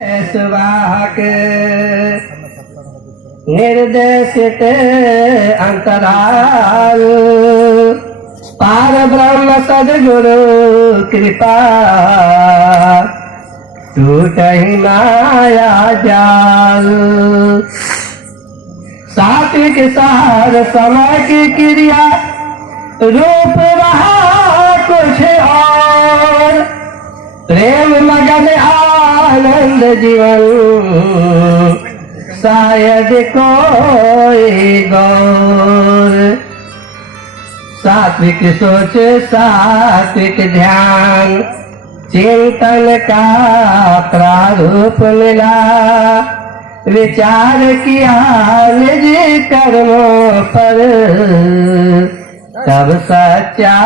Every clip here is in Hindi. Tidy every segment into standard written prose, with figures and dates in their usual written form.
स्वाहक निर्देशित अंतराल पार ब्रह्म सदगुरु कृपा टूटहि माया जाल। सात्विक सार समय की क्रिया रूप रहा कुछ और प्रेम मगन आनंद जीवन शायद कोई गौर। सात्विक सोच सात्विक ध्यान चिंतन का प्रारूप मिला। विचार किया निज कर्मों पर तब सच्चा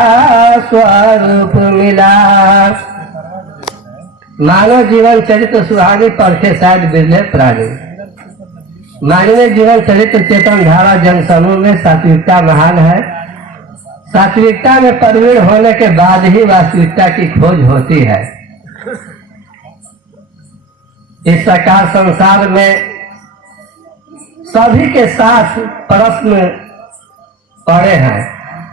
स्वरूप मिला। मानव जीवन चरित्र सुहानी परखे शायद बिरले प्राणी। मानवीय जीवन चरित्र चेतन धारा जन समूह में सात्विकता महान है। सात्विकता में प्रवीण होने के बाद ही वास्तविकता की खोज होती है। इस साकार संसार में सभी के साथ प्रश्न पड़े हैं,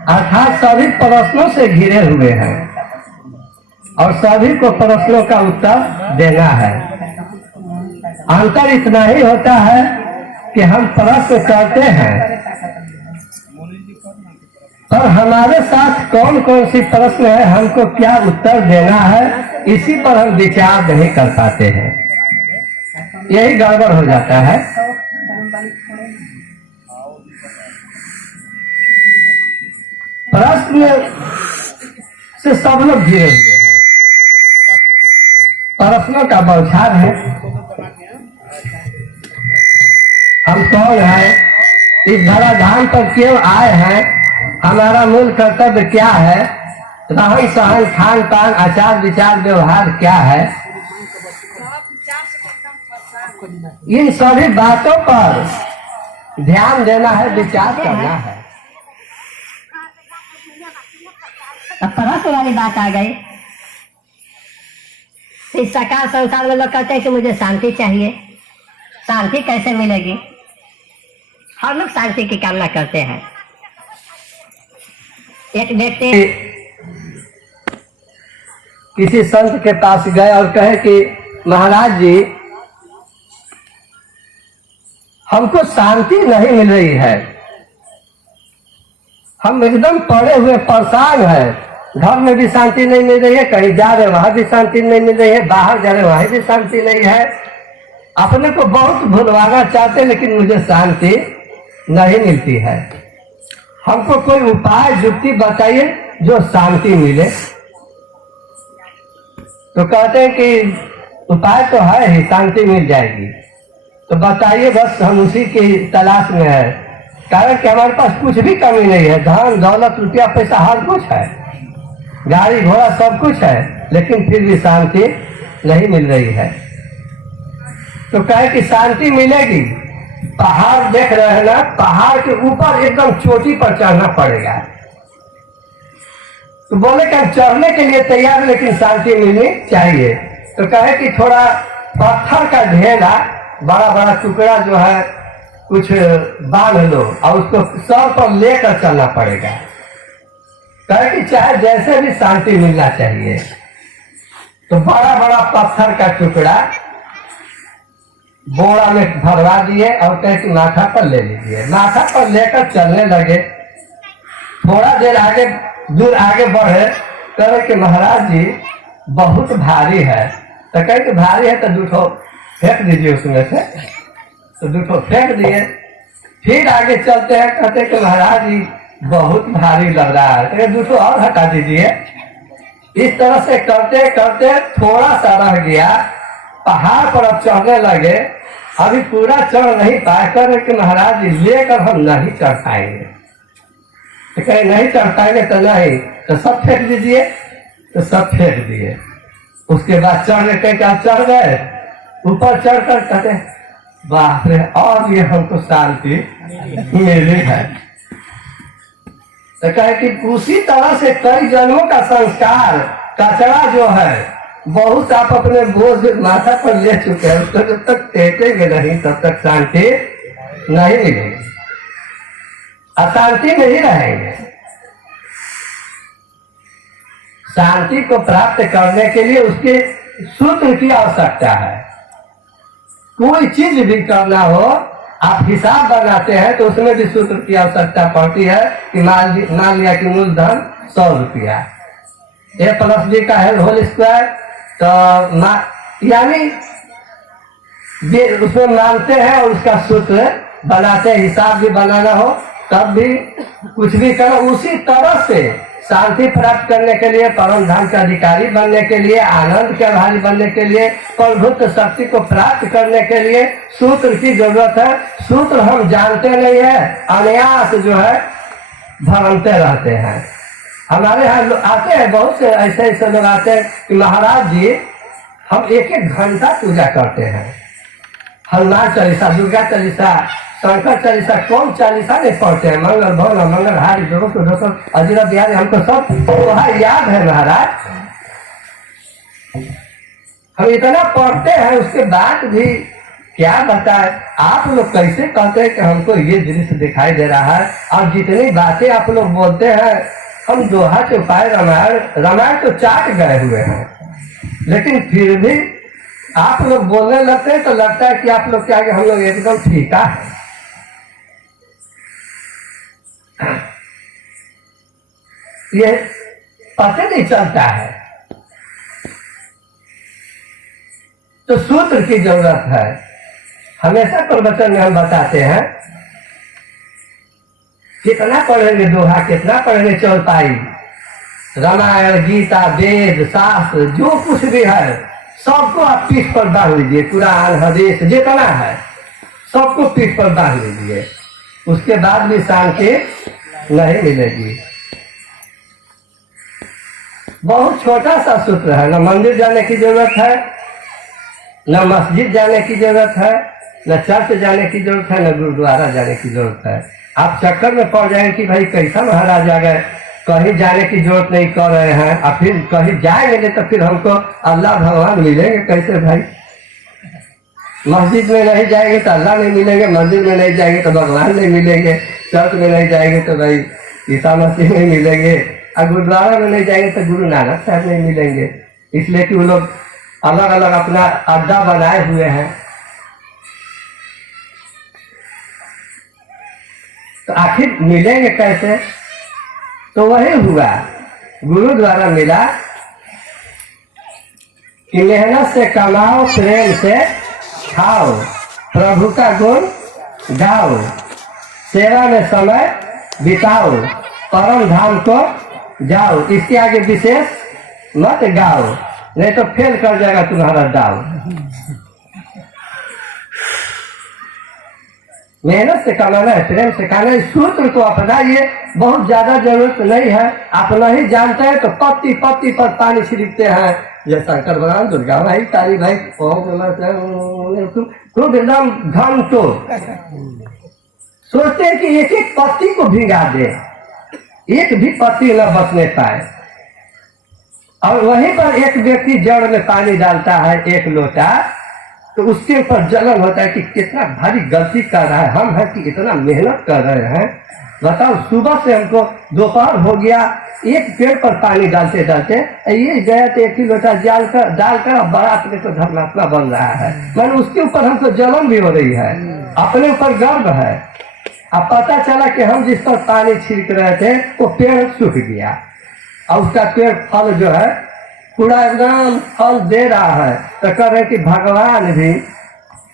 अर्थात सभी प्रश्नों से घिरे हुए हैं और सभी को प्रश्नों का उत्तर देना है। अंतर इतना ही होता है कि हम प्रश्न करते हैं, पर हमारे साथ कौन कौन सी प्रश्न है, हमको क्या उत्तर देना है, इसी पर हम विचार नहीं कर पाते हैं। यही गड़बड़ हो जाता है। प्रश्न से सब लोग घिरे हुए हैं, प्रश्नों का बौछार है। हम कौन हैं, इस धराधाम पर क्यों आए हैं, हमारा मूल कर्तव्य क्या है, रहन सहन खान पान आचार विचार व्यवहार क्या है, इन सभी बातों पर ध्यान देना है, विचार करना है। अब प्रश्न वाली बात आ गई। इस साकार संसार में लोग कहते हैं कि मुझे शांति चाहिए। शांति कैसे मिलेगी? हम लोग शांति की कामना करते हैं। एक व्यक्ति किसी संत के पास गए और कहे कि महाराज जी, हमको शांति नहीं मिल रही है, हम एकदम पड़े हुए परेशान हैं। घर में भी शांति नहीं मिल रही है, कहीं जा रहे वहां भी शांति नहीं मिल रही है, बाहर जा रहे वहां भी शांति नहीं है। अपने को बहुत भुलवाना चाहते लेकिन मुझे शांति नहीं मिलती है। हमको कोई उपाय युक्ति बताइए जो शांति मिले। तो कहते हैं कि उपाय तो है ही, शांति मिल जाएगी। तो बताइए, बस हम उसी की तलाश में है। कारण कि हमारे पास कुछ भी कमी नहीं है, धन दौलत रुपया पैसा हर कुछ है, गाड़ी घोड़ा सब कुछ है, लेकिन फिर भी शांति नहीं मिल रही है। तो कहे कि शांति मिलेगी। पहाड़ देख रहे हैं ना, पहाड़ के ऊपर एकदम चोटी पर चढ़ना पड़ेगा। तो बोले कि हम चढ़ने के लिए तैयार, लेकिन शांति मिलनी चाहिए। तो कहे कि थोड़ा पत्थर का ढेला बड़ा बड़ा टुकड़ा जो है कुछ बांध लो और उसको सर पर लेकर चलना पड़ेगा। कहे कि चाहे जैसे भी शांति मिलना चाहिए। तो बड़ा बड़ा पत्थर का टुकड़ा बोरा में भरवा दिए और कहे कि माथा पर ले लीजिए। माथा पर लेकर चलने लगे। थोड़ा देर आगे दूर आगे बढ़े, कहे कि महाराज जी बहुत भारी है। तो कहे कि भारी है तो दूठो फेंक दीजिए उसमें से। तो दूठो फेंक दिए। फिर आगे चलते हैं, कहते कि महाराज जी बहुत भारी लग रहा है, तो दूठो और हटा दीजिए। इस तरह से करते करते थोड़ा सा रह गया, पहाड़ पर अब चढ़ने लगे। अभी पूरा चढ़ नहीं पाए, कर कि महाराज जी लेकर हम नहीं चढ़ पाएंगे। तो कहे नहीं चढ़ पाएंगे तो नहीं, तो सब फेंक दीजिए। तो सब फेंक दिए। उसके बाद चढ़ने के चढ़ गए, ऊपर चढ़कर कहते बाप रे, और ये हमको शांति मिली है। तो कहे कि उसी तरह से कई जन्मों का संस्कार कचरा जो है बहुत आप अपने बोझ माथा पर ले चुके हैं, उसको जब तक टेकेंगे नहीं तब तक शांति नहीं मिलेगी, अशांति में ही रहेंगे। शांति को प्राप्त करने के लिए उसके सूत्र की आवश्यकता है। कोई चीज भी करना हो, आप हिसाब बनाते हैं तो उसमें भी सूत्र की आवश्यकता पड़ती है कि मान लिया कि मूलधन 100 रुपया, ए प्लस बी का है होल स्क्वायर, तो यानी उसमें मानते हैं और उसका सूत्र बनाते हैं। हिसाब भी बनाना हो तब भी कुछ भी करो, उसी तरह से शांति प्राप्त करने के लिए, परम धाम के अधिकारी बनने के लिए, आनंद के आधारी बनने के लिए, प्रभुत्व शक्ति को प्राप्त करने के लिए सूत्र की जरूरत है। सूत्र हम जानते नहीं है, अनायास जो है भरमते रहते हैं। हमारे यहाँ लोग आते हैं, बहुत से ऐसे लोग आते हैं कि महाराज जी हम 1-1 घंटा पूजा करते हैं, हनुमान चालीसा, दुर्गा चालीसा, शंकर चालीसा, कौन चालीसा नहीं पढ़ते हैं, मंगल भवन, मंगल हारी, दोस्तों अजीरा बिहारी, हमको सब वहाँ याद है महाराज। हम इतना पढ़ते हैं, उसके बाद भी क्या बताए, आप लोग कैसे कहते हैं कि हमको ये दृश्य दिखाई दे रहा है, और जितनी बातें आप लोग बोलते हैं, हम दोहा चौपाई रामायण तो चाट गए हुए हैं, लेकिन फिर भी आप लोग बोलने लगते हैं तो लगता है कि आप लोग के आगे हम लोग एकदम फीका है। ये पता नहीं चलता है, तो सूत्र की जरूरत है। हमेशा प्रवचन में हम बताते हैं, कितना पढ़ेंगे दोहा, कितना पढ़ेंगे चौपाई, रामायण, गीता, वेद, शास्त्र, जो कुछ भी है सबको आप पीठ पर बांध लीजिए, कुरान, हदीस जितना है सबको पीठ पर बांध लीजिए, उसके बाद भी शांति नहीं मिलेगी। बहुत छोटा सा सूत्र है, न मंदिर जाने की जरूरत है, न मस्जिद जाने की जरूरत है, न चर्च जाने की जरूरत है, न गुरुद्वारा जाने की जरूरत है। आप चक्कर में पड़ जाएंगे कि भाई कैसा महाराज आ गए, कहीं जाने की जरूरत नहीं कर रहे हैं, और फिर कहीं जाएंगे तो फिर हमको अल्लाह भगवान मिलेंगे कैसे भाई। मस्जिद में नहीं जाएंगे तो अल्लाह नहीं मिलेंगे, मस्जिद में नहीं जाएंगे तो भगवान नहीं मिलेंगे, चर्च में नहीं जाएंगे तो भाई ईसा मसीह नहीं मिलेंगे, और गुरुद्वारा में नहीं जाएंगे तो गुरु नानक साहब नहीं मिलेंगे। इसलिए कि वो लोग अलग अलग अपना अड्डा बनाए हुए हैं। तो आखिर मिलेंगे कैसे, तो वही हुआ, गुरु द्वारा मिला कि मेहनत से कमाओ, प्रेम से खाओ, प्रभु का गुण गाओ, सेवा में समय बिताओ, परम धाम को जाओ। इसके आगे विशेष मत गाओ, नहीं तो फेल कर जाएगा तुम्हारा दाव। मेहनत से कमाना है, प्रेम से खाना है, सूत्र को अपनाइए, बहुत ज्यादा जरूरत नहीं है। आप नहीं जानते हैं तो पत्ती पत्ती पर पानी छिड़कते हैं, ये शंकर भगवान, दुर्गा भाई, काली भाई, खूब एकदम घंटो सोचते हैं कि एक एक पत्ती को भिगा दे, एक भी पत्ती न बचने पाए। और वहीं पर एक व्यक्ति जड़ में पानी डालता है 1 लोटा, तो उसके ऊपर जलन होता है कि कितना भारी गलती कर रहा है, हम है कि इतना मेहनत कर रहे हैं। बताओ, सुबह से हमको दोपहर हो गया, एक पेड़ पर पानी डालते डालते ये गया तो 1 ही लोटा डालकर बड़ा अपने को धर्मात्मा बन रहा है। मैंने उसके ऊपर हमको जलन भी हो रही है, अपने ऊपर गर्व है। अब पता चला कि हम जिस पर पानी छिड़क रहे थे वो पेड़ सूख गया, और उसका पेड़ फल जो है पूरा एकदम फल दे रहा है। तो कह रहे कि भगवान भी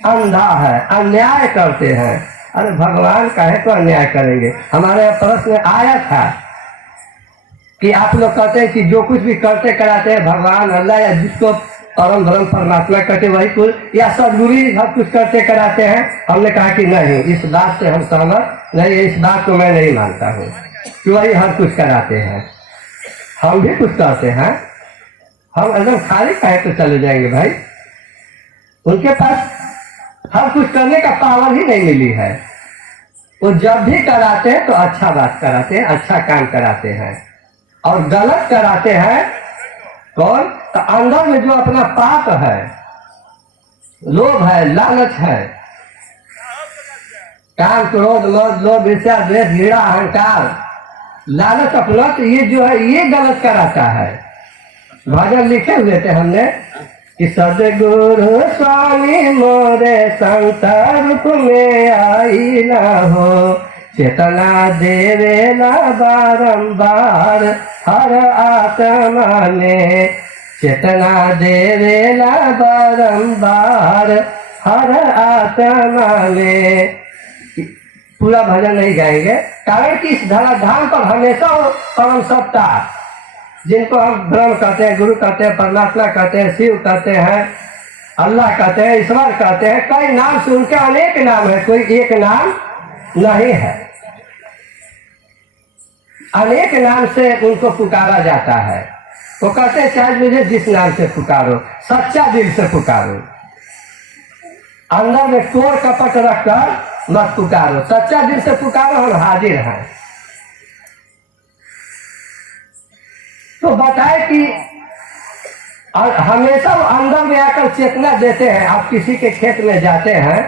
अंधा है, अन्याय करते हैं। अरे भगवान काहे को अन्याय करेंगे। हमारे यहाँ प्रश्न आया था कि आप लोग कहते हैं कि जो कुछ भी करते कराते हैं भगवान, अल्लाह या जिसको परम ब्रह्म परमात्मा कहते वही कुछ, या सदगुरु सब कुछ करते कराते हैं। हमने कहा कि नहीं, इस बात से हम सहमत नहीं, इस बात को मैं नहीं मानता हूँ कि वही हर कुछ कराते हैं। हम भी कुछ करते हैं, हम एकदम खाली काहे तो चले जाएंगे भाई। उनके पास हर कुछ करने का पावर ही नहीं मिली है। वो जब भी कराते हैं तो अच्छा बात कराते हैं, अच्छा काम कराते हैं, और गलत कराते हैं कौन? तो अंदर में जो अपना पाप है, लोभ है, लालच है, काम, क्रोध, मद, लोभ, ईर्ष्या, द्वेष, घृणा, अहंकार, लालच अपना, तो ये जो है ये गलत कराता है। भजन लिखे हुए थे हमने कि सदगुरु स्वामी मोरे संत रूप में आई न हो, चेतना देवेला बारंबार हर आत्मा में, चेतना देवेला बारंबार हर आत्मा में। पूरा भजन नहीं गाएंगे, कारण कि इस धराधाम पर हमेशा परम सत्ता, जिनको हम ब्रह्म कहते हैं, गुरु कहते हैं, परमात्मा कहते हैं, शिव कहते हैं, अल्लाह कहते हैं, ईश्वर कहते हैं, कई नाम से उनके अनेक नाम है, कोई एक नाम नहीं है, अनेक नाम से उनको पुकारा जाता है। वो कहते हैं चाहे मुझे जिस नाम से पुकारो, सच्चा दिल से पुकारो, अंदर में चोर कपट रखकर मत पुकारो, सच्चा दिल से पुकारो, हम हाजिर हैं। तो बताए कि हमेशा अंदर में आकर चेतना देते हैं। आप किसी के खेत में जाते हैं,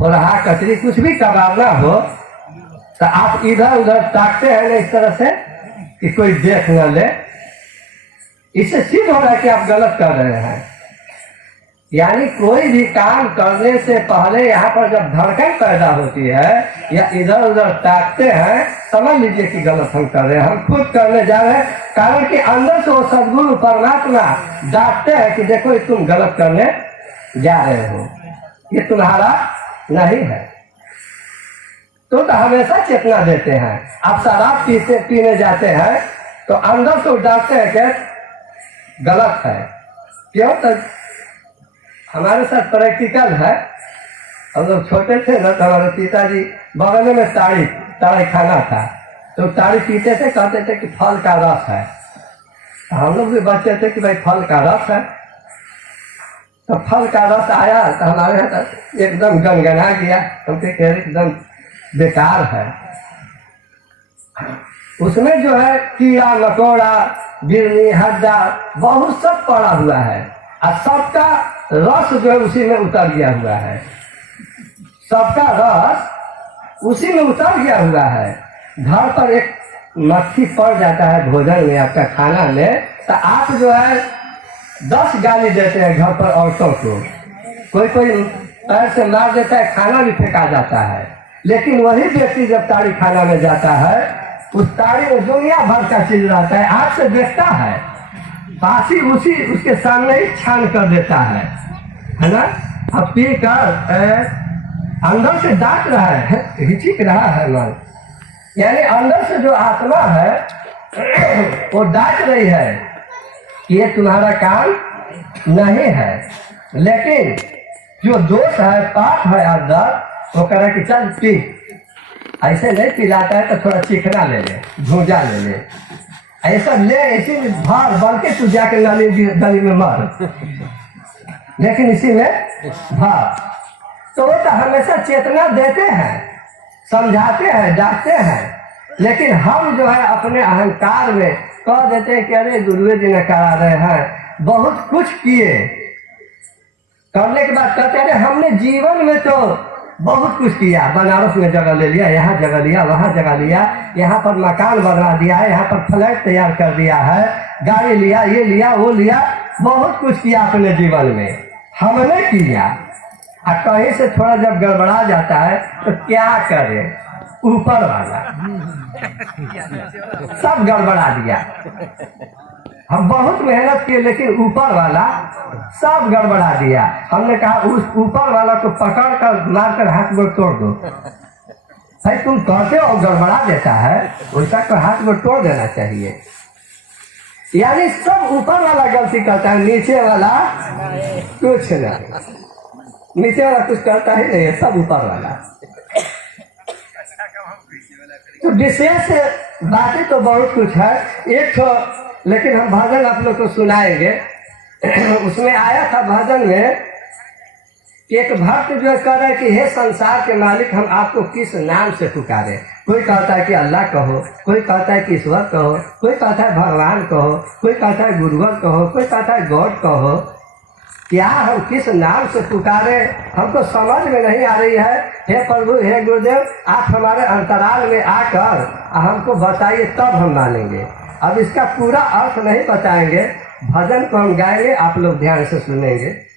रहा कचरी कुछ भी कबाड़ना हो, तो आप इधर उधर ताकते हैं ना इस तरह से कि कोई देख न ले, इससे सिद्ध हो रहा है कि आप गलत कर रहे हैं। यानी कोई भी काम करने से पहले यहाँ पर जब धड़कन पैदा होती है या इधर उधर ताकते हैं, समझ लीजिए कि गलत हम कर रहे हैं, हम खुद करने जा रहे हैं, कारण कि अंदर से वो सद्गुरु परमात्मा डांटते हैं कि देखो ये तुम गलत करने जा रहे हो, ये तुम्हारा नहीं है। तो हमेशा चेतना देते हैं। आप शराब पीने जाते हैं तो अंदर से डांटते हैं कि गलत है। क्यों? तो हमारे साथ प्रैक्टिकल है। हम लोग छोटे थे ना, तो हमारे पिताजी बगल में ताड़ी खाना था, तो ताड़ी पीते थे, कहते थे कि फल का रस है। हम लोग भी बच्चे थे कि भाई फल का रस है। तो फल का रस आया तो हमारे यहाँ एकदम गनगना गया, हमसे कह रहे एकदम बेकार है। उसमें जो है कीड़ा मकोड़ा, गिरनी, हड्डा, बहुत सब पड़ा हुआ है, और सबका रस जो है उसी में उतर गया हुआ है, सबका रस उसी में उतर गया हुआ है। घर पर एक मक्खी पड़ जाता है भोजन में, आपका खाना में, तो आप जो है 10 गाली देते हैं घर पर औरतों को, कोई पैर से मार देता है, खाना भी फेंका जाता है। लेकिन वही व्यक्ति जब ताड़ी खाना में जाता है, उस ताड़ी में दुनिया भर का चीज रहता है, आँख से देखता है, बासी उसी उसके सामने ही छान कर देता है ना। अब पी कर अंदर से डांट रहा है, हिचक रहा है मन, यानी अंदर से जो आत्मा है वो डांट रही है कि ये तुम्हारा काम नहीं है। लेकिन जो दोष है, पाप है अंदर, वो कह रहा है कि चल पी, ऐसे नहीं पिलाता है तो थोड़ा चिकना ले ले, भूजा ले ले, ऐसा ले, इसी में भार बल्कि तू जाके गली में मर, लेकिन इसी में भार। तो वो तो हमेशा चेतना देते हैं, समझाते हैं, डांटते हैं, लेकिन हम जो है अपने अहंकार में कह देते हैं कि अरे गुरुए जी ने करा रहे हैं, बहुत कुछ किए, करने के बाद कहते हैं हमने जीवन में तो बहुत कुछ किया, बनारस में जगह ले लिया, यहाँ जगह लिया, वहाँ जगह लिया, यहाँ पर मकान बनवा दिया है, यहाँ पर फ्लैट तैयार कर दिया है, गाड़ी लिया, ये लिया, वो लिया, बहुत कुछ किया अपने जीवन में, हमने किया। और कहीं से थोड़ा जब गड़बड़ा जाता है तो क्या करे, ऊपर वाला सब गड़बड़ा दिया। हम बहुत मेहनत किए, लेकिन ऊपर वाला सब गड़बड़ा दिया। हमने कहा उस ऊपर वाला को पकड़ कर मारकर हाथ गोड़ तोड़ दो। भाई तुम करते हो गड़बड़ा देता है, वैसा को हाथ गोड़ तोड़ देना चाहिए। यानी सब ऊपर वाला गलती करता है, नीचे वाला कुछ नहीं, नीचे वाला कुछ करता ही नहीं है, सब ऊपर वाला। तो विशेष बातें तो बहुत कुछ है, एक तो लेकिन हम भजन आप लोग को सुनाएंगे। उसमें आया था भजन में एक भक्त जो कह रहा है कि हे संसार के मालिक, हम आपको किस नाम से पुकारे। कोई कहता है कि अल्लाह कहो, कोई कहता है कि ईश्वर कहो, कोई कहता है भगवान कहो, कोई कहता है गुरुवर कहो, कोई कहता है गॉड कहो। क्या हम किस नाम से पुकारे, हमको समझ में नहीं आ रही है। हे प्रभु, हे गुरुदेव, आप हमारे अंतराल में आकर हमको बताइए, तब हम मानेंगे। अब इसका पूरा अर्थ नहीं बताएंगे, भजन को हम गाएंगे, आप लोग ध्यान से सुनेंगे।